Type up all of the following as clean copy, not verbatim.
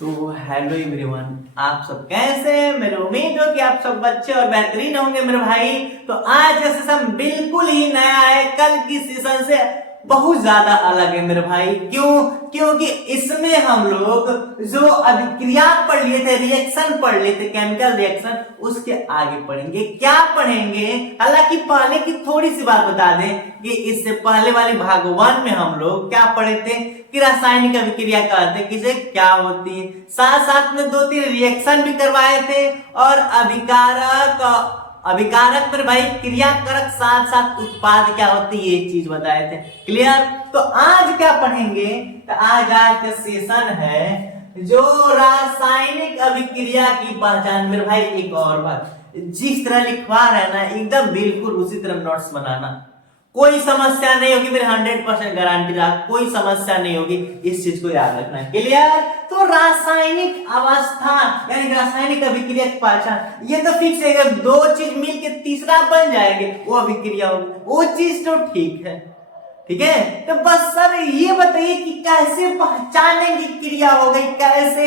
तो hello everyone, आप सब कैसे हैं? मेरी उम्मीद हो कि आप सब बच्चे और बेहतरीन होंगे मेरे भाई। तो आज का सेशन बिल्कुल ही नया है, कल की सेशन से बहुत ज्यादा अलग है मेरे भाई। क्यों? क्योंकि इसमें हम लोग जो अभिक्रिया पढ़ लिए थे, रिएक्शन पढ़ लिए थे, केमिकल रिएक्शन, उसके आगे पढ़ेंगे। क्या पढ़ेंगे? हालांकि पहले की थोड़ी सी बात बता दें कि इससे पहले वाली भाग 1 में हम लोग क्या पढ़े थे कि रासायनिक अभिक्रिया कहते हैं किसे, क्या होती है। साथ साथ में 2-3 रिएक्शन भी करवाए थे और अभिकारक पर भाई क्रियाकारक, साथ साथ उत्पाद क्या होती है ये चीज बताए थे। क्लियर? तो आज क्या पढ़ेंगे? तो आज का सेशन है जो रासायनिक अभिक्रिया की पहचान। मेरे भाई एक और बात, जिस तरह लिखवा रहे ना एकदम बिल्कुल उसी तरह नोट्स बनाना, कोई समस्या नहीं होगी। मेरे 100% गारंटी रहा, कोई समस्या नहीं होगी। इस चीज को याद रखना है। क्लियर? तो रासायनिक अवस्था यानी रासायनिक अभिक्रिया की पहचान, ये तो फिक्स है। दो चीज मिलके तीसरा बन जाएंगे, वो अभिक्रिया होगी। वो चीज तो ठीक है, ठीक है। तो बस सर ये बताइए कि कैसे पहचानेंगे क्रिया हो गई, कैसे?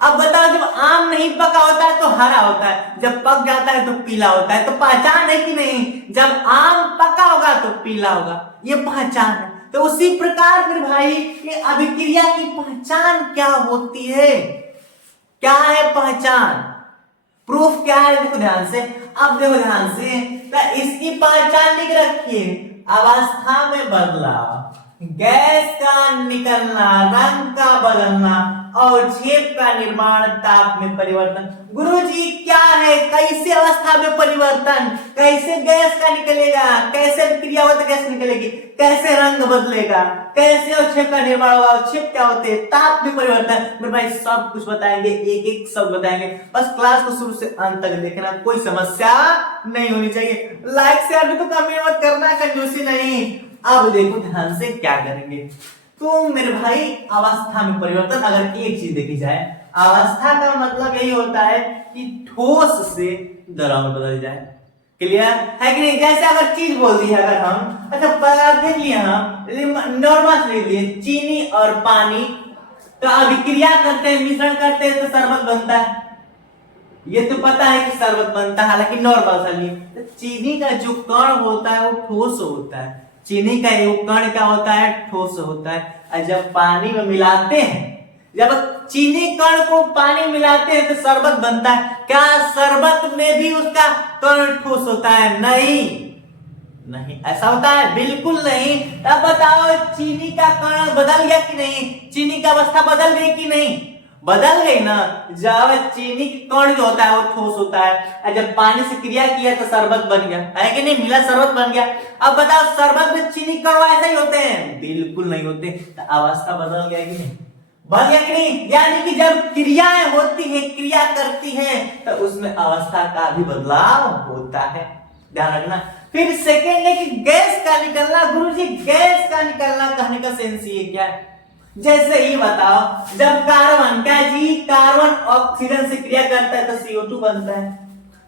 अब बताओ, जब आम नहीं पका होता है तो हरा होता है, जब पक जाता है तो पीला होता है। तो पहचान है कि नहीं? जब आम पका होगा तो पीला होगा, ये पहचान है। तो उसी प्रकार फिर भाई ये अभिक्रिया की पहचान क्या होती है? क्या है पहचान? प्रूफ क्या है? देखो ध्यान से, अब देखो ध्यान से, तो इसकी पहचान लिख रखिए। अवस्था में बदलाव, गैस का निकलना, रंग का बदलना और छेद का निर्माण, ताप में परिवर्तन। गुरुजी क्या है? कैसे अवस्था में परिवर्तन, कैसे गैस का निकलेगा, कैसे क्रिया होती गैस निकलेगी, कैसे रंग बदलेगा, कैसे और छेद का निर्माण होगा, छेद क्या होते हैं, ताप में परिवर्तन। मेरे भाई सब कुछ बताएंगे, एक एक सब बताएंगे। बस क्लास को शुरू से अंत तक देखना, कोई समस्या नहीं होनी चाहिए। लाइक शेयर भी तो कमेंट मत करना, कंजूसी नहीं। अब देखो ध्यान से क्या करेंगे। तो मेरे भाई अवस्था में परिवर्तन, अगर एक चीज देखी जाए, अवस्था का मतलब यही होता है कि ठोस से द्रव में बदल जाए। क्लियर है कि नहीं? जैसे अगर चीज बोल दी है, अगर हम अच्छा देख लिए, हम नॉर्मल ले लिए चीनी और पानी, तो अभिक्रिया करते हैं, मिश्रण करते हैं तो शरबत बनता है। ये तो पता है कि शरबत बनता है, हालांकि नॉर्मल सा नहीं। तो चीनी का जो कण होता है वो ठोस होता है। चीनी का एक कण क्या होता है? ठोस होता है। और जब पानी में मिलाते हैं, जब चीनी कण को पानी में मिलाते हैं तो शरबत बनता है। क्या शरबत में भी उसका कण ठोस होता है? नहीं, नहीं ऐसा होता है, बिल्कुल नहीं। अब बताओ, चीनी का कण बदल गया कि नहीं? चीनी की अवस्था बदल गई कि नहीं? बदल गई ना। जब चीनी कण जो होता है वो ठोस होता है, और जब पानी से क्रिया किया तो शरबत बन गया, है कि नहीं? मिला शरबत बन गया। अब बताओ, शरबत में चीनी कण ऐसे ही होते हैं? बिल्कुल नहीं होते। तो अवस्था बदल गया कि नहीं? बदल गया कि नहीं? यानी कि जब क्रियाएं होती है, क्रिया करती है, तो उसमें अवस्था का भी बदलाव होता है, ध्यान रखना। फिर सेकेंड है कि गैस का निकलना। गुरुजी गैस का निकलना कहने का सेंस ये क्या है? जैसे ही बताओ, जब कार्बन क्या जी, कार्बन ऑक्सीजन से क्रिया करता है तो CO2 बनता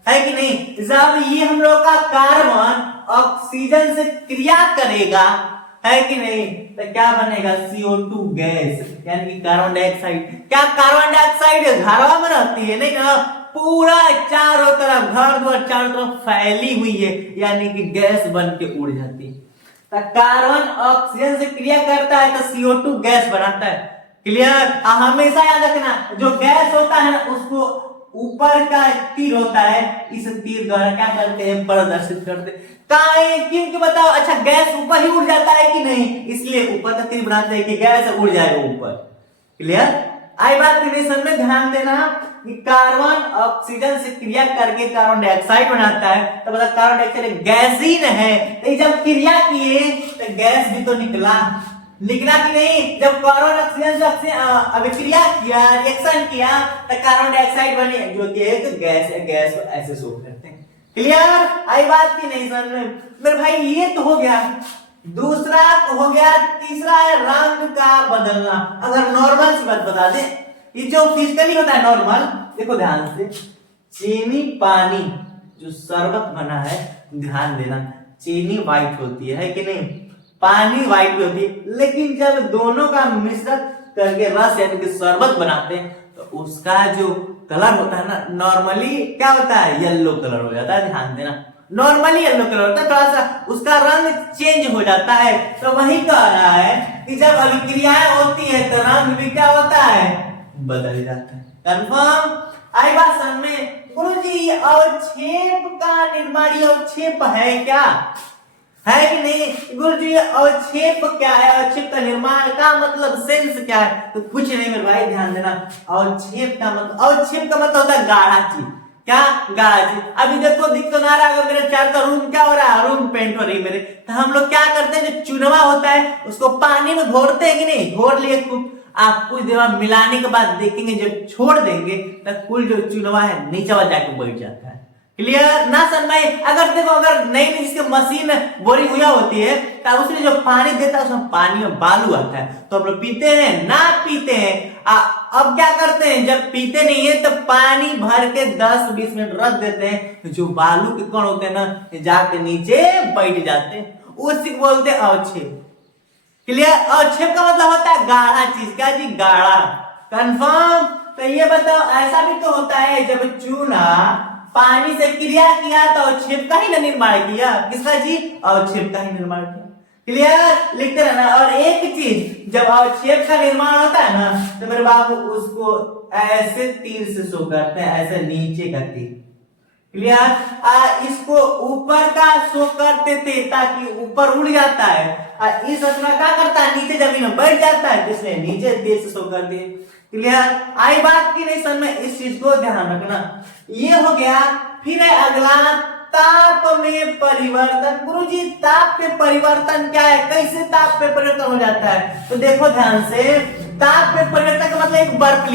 है कि नहीं? जब ये हम लोग का कार्बन ऑक्सीजन से क्रिया करेगा, है कि नहीं, तो क्या बनेगा? CO2 गैस, यानी कि कार्बन डाइऑक्साइड। क्या कार्बन डाइऑक्साइड घरवा में रहती है? नहीं ना, पूरा चारों तरफ, घर द्वार चारों तरफ फैली हुई है, यानी कि गैस बन के उड़ जाती है। कार्बन ऑक्सीजन से क्रिया करता है तो CO2 गैस बनाता है। क्लियर? हमेशा याद रखना, जो गैस होता है उसको ऊपर का तीर होता है, इस तीर द्वारा क्या करते हैं? प्रदर्शित करते हैं। क्योंकि बताओ, अच्छा गैस ऊपर ही उड़ जाता है कि नहीं? इसलिए ऊपर का तीर बनाते हैं कि गैस उड़ जाएगा ऊपर। क्लियर? आई बात रिलेशन में ध्यान देना कि कार्बन ऑक्सीजन से क्रिया करके कार्बन डाइऑक्साइड बनाता है, तो बता कार्बन डाइऑक्साइड गैस ही न है। तो जब क्रिया किए तो गैस भी तो निकला कि नहीं? जब कार्बन ऑक्सीजन से अभिक्रिया किया, रिएक्शन किया, तो कार्बन डाइऑक्साइड बने, जो कि एक गैस है। गैस को ऐसे शो करते हैं। क्लियर? आई बात की नहीं समझ में? मेरे भाई ये तो हो गया, दूसरा हो गया। तीसरा है रंग का बदलना। अगर नॉर्मल सी बात बता दे, ये जो फिजिकली होता है नॉर्मल, देखो ध्यान से, चीनी पानी जो शरबत बना है, ध्यान देना, चीनी व्हाइट होती है कि नहीं? पानी व्हाइट होती है, लेकिन जब दोनों का मिश्रण करके रस यानी कि शरबत बनाते हैं उसका जो कलर होता है ना, नॉर्मली क्या होता है, येलो कलर हो जाता है, ध्यान देना, नॉर्मली येलो कलर होता है, थोड़ा सा उसका रंग चेंज हो जाता है। तो वही कह रहा है कि जब अभिक्रियाएं होती है तो रंग भी क्या होता है, बदल जाता है। कंफर्म? आई बात समझ में? गुरुजी अवक्षेप का निर्माण, ये अवक्षेप है क्या, है कि नहीं? गुरुजी अवक्षेप क्या है, अवक्षेप का निर्माण का मतलब सेंस क्या है? तो कुछ नहीं मेरे भाई, ध्यान देना। अवक्षेप का मतलब होता है गाढ़ा चीज। क्या? गाढ़ा चीज। अभी देखो दिख तो ना रहा, अगर मेरे चार का रूम क्या हो रहा है, रूम पेंट हो रही है मेरे, तो हम लोग क्या करते हैं, जो चुनवा होता है उसको पानी में घोरते हैं कि नहीं, घोर लिए खूब, आप कुछ देर बाद मिलाने के बाद देखेंगे जब छोड़ देंगे तब कुल जो चुनवा है नीचे जाके बैठ जाता है। क्लियर ना सनमाई? अगर देखो, अगर नई नई जिसकी मशीन बोरिंग हुआ होती है तो उसमें जो पानी देता है उसमें पानी में बालू आता है, तो हम लोग पीते हैं ना, पीते हैं। अब क्या करते हैं, जब पीते नहीं है तो पानी भर के 10-20 मिनट रख देते हैं, जो बालू के कण होते हैं ना जाके नीचे बैठ जाते हैं, उसी को बोलते हैं अवक्षेप। क्लियर? अवक्षेप का मतलब होता है गाढ़ा चीज। क्या जी? गाढ़ा। कंफर्म? तो ये बताओ, ऐसा भी तो होता है जब चूना पानी से क्रिया किया तो अवक्षेप का ही ना निर्माण किया। किसका जी? अवक्षेप का ही निर्माण किया। क्लियर? लिखते रहना। और एक चीज, जब अवक्षेप का निर्माण होता है ना तो मेरे बाबू उसको ऐसे तीर से शो करते हैं, ऐसे नीचे का तीर। क्लियर? इसको ऊपर का शो करते थे ताकि ऊपर उड़ जाता है, इस असला क्या करता है, नीचे जमीन में बैठ जाता है, इसलिए नीचे तीर से शो कर दिए। क्लियर? आई बात की नहीं समझ में? इस चीज को ध्यान रखना। ये हो गया। फिर है अगला, ताप में परिवर्तन। गुरुजी ताप में परिवर्तन क्या है, कैसे ताप में परिवर्तन हो जाता है? तो देखो ध्यान से, ताप में परिवर्तन का मतलब एक बर्फ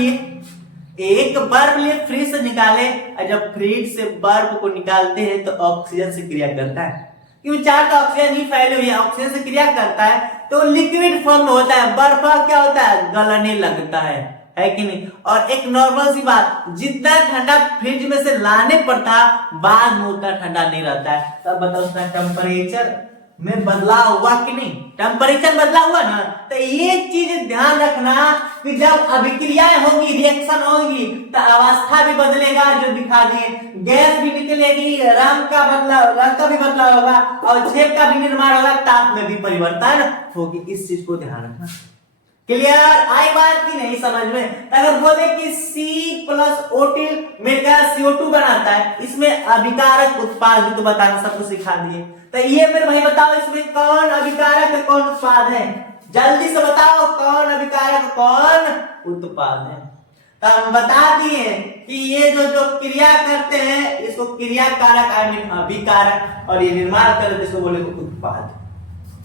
लिए फ्रिज से निकाले, और जब फ्रिज से बर्फ को निकालते हैं तो ऑक्सीजन से क्रिया करता है, क्योंकि चार का ऑक्सीजन ही फैले हुए, ऑक्सीजन से क्रिया करता है तो लिक्विड फॉर्म में होता है। बर्फ क्या होता है, गलने लगता है कि नहीं? और एक नॉर्मल सी बात, जितना ठंडा फ्रिज में से लाने पर था बाद में उतना ठंडा नहीं रहता है। तब बताओ उसका टेम्परेचर में बदलाव हुआ कि नहीं? टेम्परेचर बदला हुआ ना। तो ये चीज ध्यान रखना कि जब अभिक्रियाएं होगी, रिएक्शन होगी, तो अवस्था भी बदलेगा, जो दिखा दिए, गैस भी निकलेगी, रंग का भी बदलाव होगा, और छेद का भी निर्माण होगा, ताप में भी परिवर्तन होगी। इस चीज को ध्यान रखना। क्लियर? आई बात की नहीं समझ में? अगर बोले कि C+O2 मिलकर CO2 बनाता है, इसमें अभिकारक उत्पाद भी तो बताना, सबको सिखा दिए। तो ये मेरे भाई बताओ, इसमें कौन अभिकारक है, कौन उत्पाद है? जल्दी से बताओ, कौन अभिकारक कौन उत्पाद है? तो हम बता दिए कि ये जो क्रिया करते हैं इसको क्रिया कारक आई मीन अभिकारक, और ये निर्माण करते इसको बोले उत्पाद।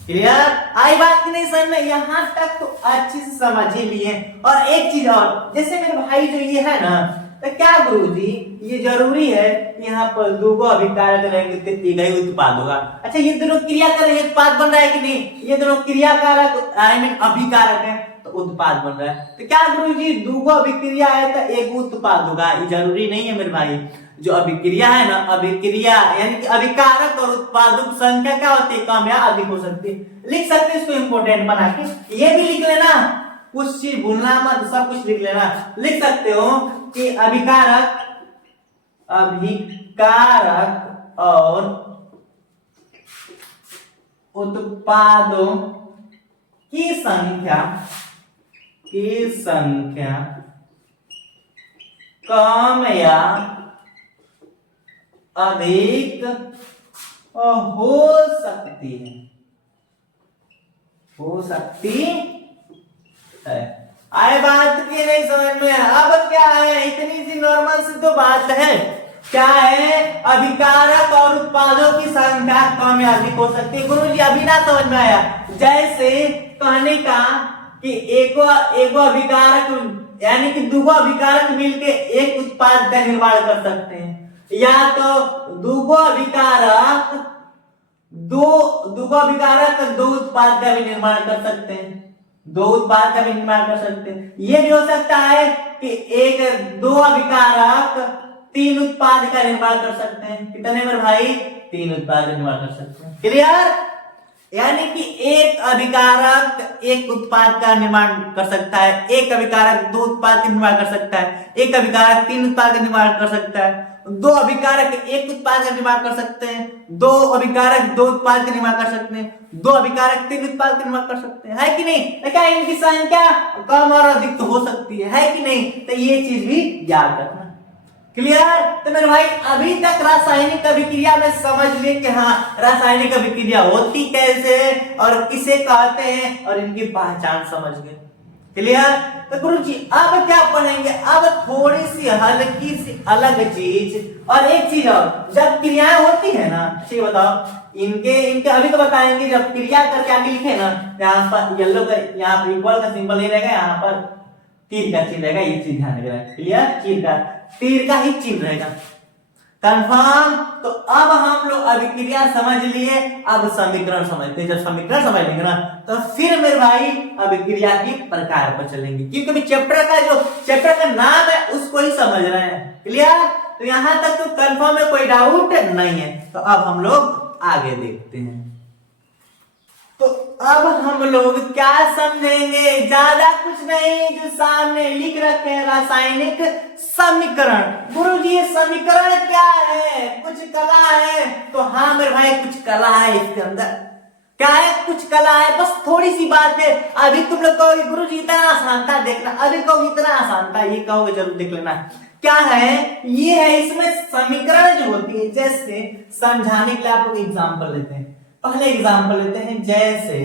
क्लियर? आई बात की नहीं समझ में? यहां तक तो अच्छी से समझ ही लिए। और एक चीज और, जैसे मेरे भाई जो ये है ना, तो क्या गुरुजी ये जरूरी है यहाँ पर दो अभिकारक रहेंगे तो तीन ही उत्पाद होगा? अच्छा, ये दोनों क्रिया कर रहे हैं, उत्पाद बन रहा है कि नहीं? ये दोनों क्रिया कारक आई मीन अभिकारक है तो उत्पाद बन रहा है। तो क्या गुरुजी दो अभिक्रिया है तो एक उत्पाद होगा? ये जरूरी नहीं है मेरे भाई। जो अभिक्रिया है ना, अभिक्रिया यानी कि अभिकारक और उत्पादक संख्या क्या होती है, कम या अधिक हो सकती है। लिख सकते हैं इसको इंपोर्टेंट बना के, ये भी लिख लेना, कुछ चीज भूलना मत, सब कुछ लिख लेना। लिख सकते हो कि अभिकारक और उत्पादों की संख्या कम या अधिक हो सकती है। आए बात की नहीं समझ में? अब क्या है, इतनी सी नॉर्मल सी तो बात है। क्या है? अभिकारक और उत्पादों की संख्या कम या अधिक हो सकती है। गुरुजी अभी ना समझ में आया। जैसे कहने का कि एगो अभिकारक यानी कि दो अभिकारक मिलके एक उत्पाद का निर्माण कर सकते हैं, या तो दो अभिकारक दो उत्पाद का भी निर्माण कर सकते हैं, ये भी हो सकता है कि दो अभिकारक तीन उत्पाद का निर्माण कर सकते हैं। कितने मेरे भाई? तीन उत्पाद का निर्माण कर सकते हैं। क्लियर? यानी कि एक अभिकारक एक उत्पाद का निर्माण कर सकता है, एक अभिकारक दो उत्पाद का निर्माण कर सकता है, एक अभिकारक तीन उत्पाद का निर्माण कर सकता है, दो अभिकारक एक उत्पाद का निर्माण कर सकते हैं, दो अभिकारक दो उत्पाद का निर्माण कर सकते हैं, दो अभिकारक तीन उत्पाद का निर्माण कर सकते हैं, है कि नहीं? तो क्या इनकी संख्या कम और अधिक तो हो सकती है कि नहीं? तो ये चीज भी याद रखना। क्लियर? तो मेरे भाई अभी तक रासायनिक अभिक्रिया में समझ लिए कि हाँ रासायनिक अभिक्रिया होती कैसे और किसे कहते हैं और इनकी पहचान समझ गए। क्लियर? तो गुरु जी अब क्या पढ़ेंगे? अब थोड़ी सी हल्की सी अलग चीज और एक चीज और, जब क्रियाएं होती है ना, ठीक बताओ इनके इनके अभी तो बताएंगे, जब क्रिया करके आगे लिखे ना, यहाँ पर येलो का यहाँ पर इक्वल का सिंबल नहीं रहेगा, यहाँ पर तीर का चिन्ह रहेगा, ये चीज ध्यान रखना। क्लियर? तीर का ही चिन्ह रहेगा। कंफर्म? तो अब हम लोग अभिक्रिया समझ लिए, अब समीकरण समझते हैं। जब समीकरण समझ लेंगे ना तो फिर मेरे भाई अभिक्रिया के प्रकार पर चलेंगे, क्योंकि अभी चैप्टर का नाम है उसको ही समझ रहे हैं। क्लियर? तो यहां तक तो कंफर्म है, कोई डाउट नहीं है। तो अब हम लोग आगे देखते हैं। तो अब हम लोग क्या समझेंगे? ज्यादा कुछ नहीं, जो सामने लिख रखे हैं रासायनिक समीकरण। गुरुजी ये समीकरण क्या है? कुछ कला है? तो हाँ मेरे भाई कुछ कला है इसके अंदर। क्या है? कुछ कला है, बस थोड़ी सी बात है। अभी तुम लोग कहोगे गुरुजी इतना आसान था, देखना। अभी कहोगे इतना आसान था, ये कहोगे जरूर देख लेना। क्या है? ये है इसमें समीकरण जो होती है, जैसे समझाने के लिए आप लोग एग्जाम्पल लेते हैं। पहले एग्जाम्पल लेते हैं, जैसे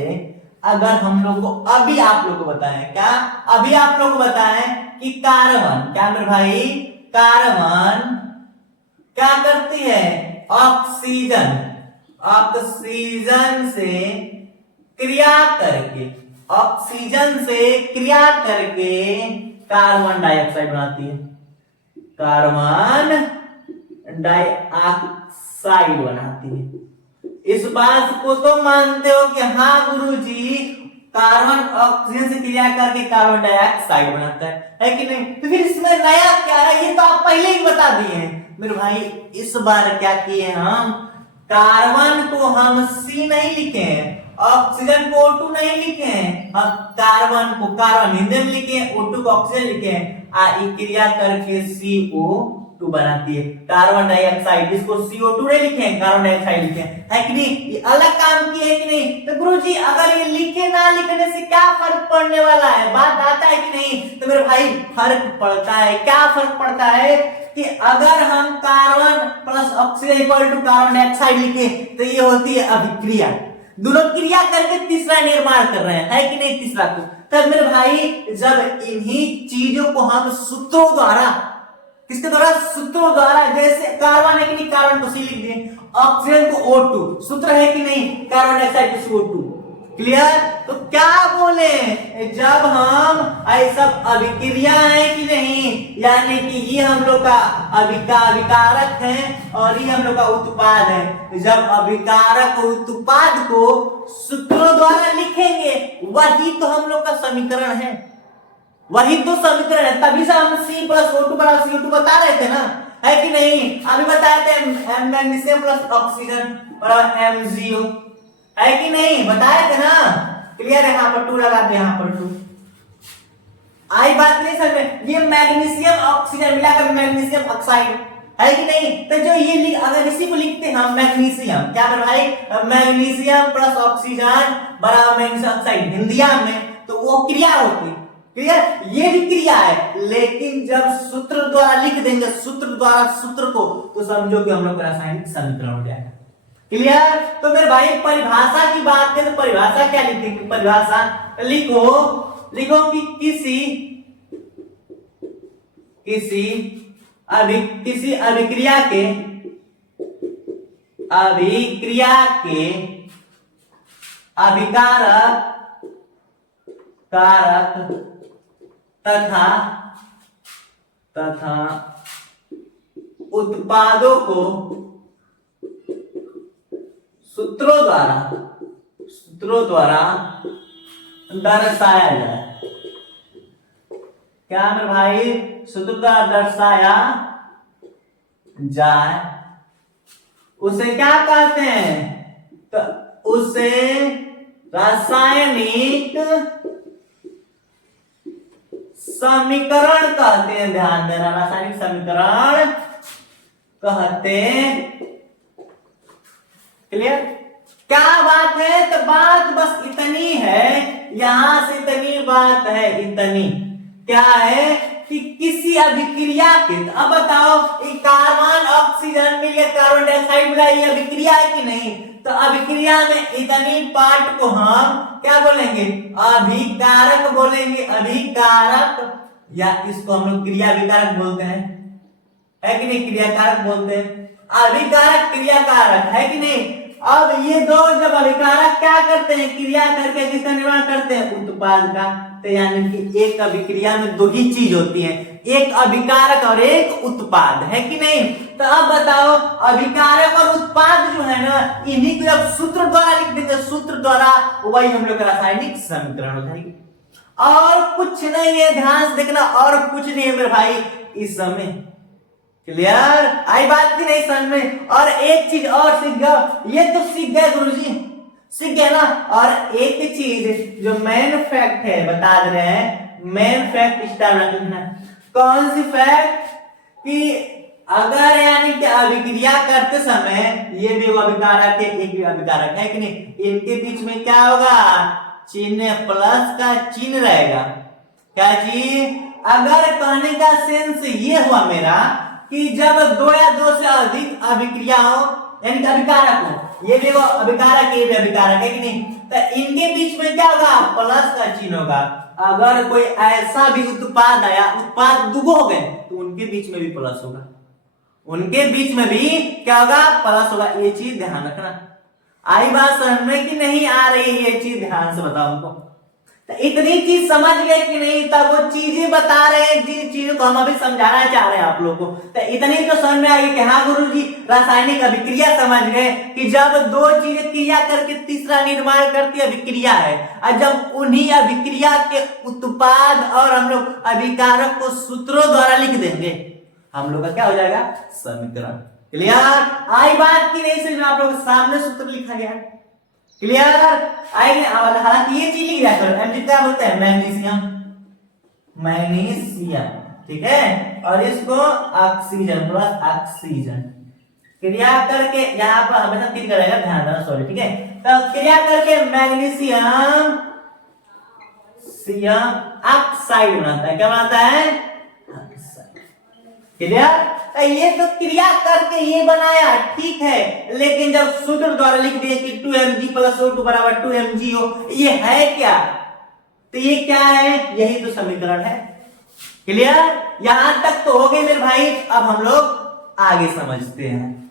अगर हम लोग को अभी आप लोग को बताएं, क्या अभी आप लोग को बताएं कि कार्बन, क्या मेरे भाई कार्बन क्या करती है? ऑक्सीजन से क्रिया करके, ऑक्सीजन से क्रिया करके कार्बन डाइऑक्साइड बनाती है, कार्बन डाइऑक्साइड बनाती है। इस बात को तो मानते हो कि हाँ गुरुजी कार्बन ऑक्सीजन से क्रिया करके कार्बन डाइऑक्साइड बनाता है कि नहीं? तो फिर इसमें नया क्या है? ये तो आप पहले ही बता दिए हैं मेरे भाई। इस बार क्या किए हम? कार्बन को हम C नहीं लिखे हैं, ऑक्सीजन को O2 नहीं लिखे हैं, हम कार्बन को कार्बन हिंदी में लिखे हैं, O2 को ऑक्सीजन लिखे हैं। क्रिया करके CO2 बनाती है कार्बन डाइऑक्साइड, इसको CO2 नहीं लिखे हैं, कार्बन डाइऑक्साइड लिखे हैं, है कि नहीं? ये अलग काम किए है कि नहीं? तो गुरुजी अगर ये लिखे ना लिखने से क्या फर्क पड़ने वाला है? बात आता है कि नहीं? तो मेरे भाई फर्क पड़ता है। क्या फर्क पड़ता है? कि अगर हम carbon plus oxygen equal to carbon dioxide लिखे तो ये होती है अभिक्रिया। दोनों क्रिया करके तीसरा निर्माण कर रहे हैं, है कि नहीं? तीसरा को तब मेरे भाई जब इन्हीं चीजों को हम सूत्रों द्वारा, किसके द्वारा? सूत्रों द्वारा, जैसे कार्बन है कि नहीं, कार्बन को C लिख दिए, ऑक्सीजन को O2, सूत्र है कि नहीं, कार्बन डाइऑक्साइड को CO2। क्लियर? तो क्या बोले, जब हम ऐसा अभिक्रिया है कि नहीं, यानी कि ये हम लोग का अभिकारक है और ये हम लोग का उत्पाद है। जब अभिकारक उत्पाद को सूत्रों द्वारा लिखेंगे वही तो हम लोग का समीकरण है, वही तो समीकरण है। तभी से हम C प्लस O2 बराबर CO2 बता रहे थे ना, है कि नहीं? अभी बताए थे मैग्नीशियम प्लस ऑक्सीजन बराबर MgO, है कि नहीं? बताए थे ना। क्लियर है? यहाँ पर 2 लगा दे, यहाँ पर 2 आई बात नहीं सर में। ये मैग्नीशियम ऑक्सीजन मिलाकर मैग्नीशियम ऑक्साइड, है कि नहीं? तो जो ये अगर इसी को लिखते हम मैग्नीशियम, क्या मेरे भाई मैग्नीशियम प्लस ऑक्सीजन बराबर मैग्नीशियम ऑक्साइड हिंदिया में, तो वो क्रिया होती। क्लियर? ये भी क्रिया है, लेकिन जब सूत्र द्वारा लिख देंगे, सूत्र द्वारा सूत्र को, तो समझो कि हम लोग रासायनिक समीकरण हो जाएगा। क्लियर? तो मेरे भाई परिभाषा की बात है, तो परिभाषा क्या लिखेंगे? परिभाषा लिखो कि किसी अभिक्रिया के अभिकारक तथा उत्पादों को सूत्रों द्वारा दर्शाया जाए। क्या मेरे भाई? सूत्र द्वारा दर्शाया जाए, उसे क्या कहते हैं? तो उसे रासायनिक समीकरण कहते हैं। ध्यान देना, रासायनिक समीकरण कहते। क्लियर? क्या बात है? तो बात बस इतनी है, यहां से इतनी बात है, इतनी क्या है कि किसी अभिक्रिया के, अब बताओ कार्बन ऑक्सीजन मिलकर कार्बन डाइऑक्साइड मिला, ये अभिक्रिया है कि नहीं? तो अभिक्रिया में इतनी पार्ट को हम क्या बोलेंगे? अभिकारक बोलेंगे। अभिकारक, या इसको हम लोग क्रिया विकारक बोलते हैं, है कि नहीं? क्रियाकारक बोलते हैं, अभिकारक क्रियाकारक, है कि नहीं? अब ये दो जब अभिकारक क्या करते हैं? क्रिया करके किसका निर्माण करते हैं? उत्पाद का। तो यानी कि एक अभिक्रिया में दो ही चीज होती है, एक अभिकारक और एक उत्पाद, है कि नहीं? तो अब बताओ, अभिकारक और उत्पाद जो है ना, इन्हीं को जब सूत्र द्वारा लिख देंगे, सूत्र द्वारा, वही हम लोग का रासायनिक समीकरण हो जाएगी। और कुछ नहीं है, ध्यान से देखना, और कुछ नहीं है मेरे भाई इस समय। क्लियर? आई बात की नहीं समझ में? और एक चीज और सीख गए, ये तो सीख गए गुरुजी, सीख गए ना। और एक चीज जो मेन फैक्ट है बता दे रहे हैं, मेन फैक्ट स्टार रखना। कौन सी फैक्ट? कि अगर यानी कि अभिक्रिया करते समय ये भी अभिकारक है, एक भी अभिकारक है कि नहीं, इनके बीच में क्या होगा? चिन्ह प्लस का चिन्ह रहेगा। क्या चीज? अगर कहने का सेंस ये हुआ मेरा कि जब दो या दो से अधिक अभिक्रिया हो, यानी कि अभिकारक हो, ये भी अभिकारक, ये भी अभिकारक, है कि नहीं? तो इनके बीच में क्या होगा? प्लस का चिन्ह होगा। अगर कोई ऐसा भी उत्पाद आया, उत्पाद दुगो हो गए, तो उनके बीच में भी प्लस होगा, उनके बीच में भी क्या होगा? प्लस होगा। ये चीज ध्यान रखना। आई बात समझ में कि नहीं आ रही? ये चीज ध्यान से बताओ हमको। तो इतनी चीज समझ गए कि नहीं? तब वो चीजें बता रहे हैं जिन चीजों को हम अभी समझाना चाह रहे हैं आप लोगों को। तो इतनी तो समझ में आ गई कि हाँ गुरुजी, रासायनिक अभिक्रिया समझ गए कि जब दो चीजें क्रिया करके तीसरा निर्माण करती अभिक्रिया है, और जब उन्हीं अभिक्रिया के उत्पाद और हम लोग अभिकारक को सूत्रों द्वारा लिख देंगे, हम लोग का क्या हो जाएगा? समीकरण। क्लियर? आई बात की नहीं समझ में? आप लोग सामने सूत्र लिखा गया। क्लियर? आएंगे। हालांकि ये चीज लिख जाकर एमजी क्या बोलते हैं? मैग्नीशियम, मैग्नीशियम, ठीक है। और इसको ऑक्सीजन प्लस ऑक्सीजन क्रिया करके, यहाँ पर हमेशा तीन करेगा, ध्यान देना, सॉरी, ठीक है। तो क्रिया करके मैग्नीशियम ऑक्साइड बनाता है। क्या बनाता है? क्लियर? ये तो क्रिया करके ये बनाया, ठीक है, लेकिन जब सूत्र द्वारा लिख दिए कि 2mg + O2 = 2mgO, ये है क्या? तो ये क्या है? यही तो समीकरण है। क्लियर? यहां तक तो हो गए मेरे भाई। अब हम लोग आगे समझते हैं।